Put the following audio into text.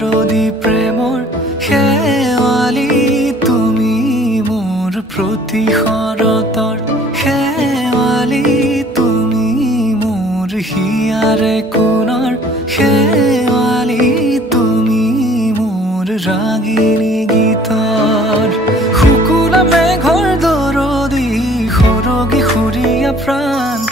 শাৰদী প্ৰেমৰ শেৱালি তুমি মোৰ প্ৰতি শৰতৰ শেৱালি তুমি মোৰ হিয়াৰে কোণৰ শেৱালি তুমি মোৰ ৰাগিনী গীতৰ শুকুলা মেঘৰ দৰদি সৰগী সুৰীয়া প্ৰাণ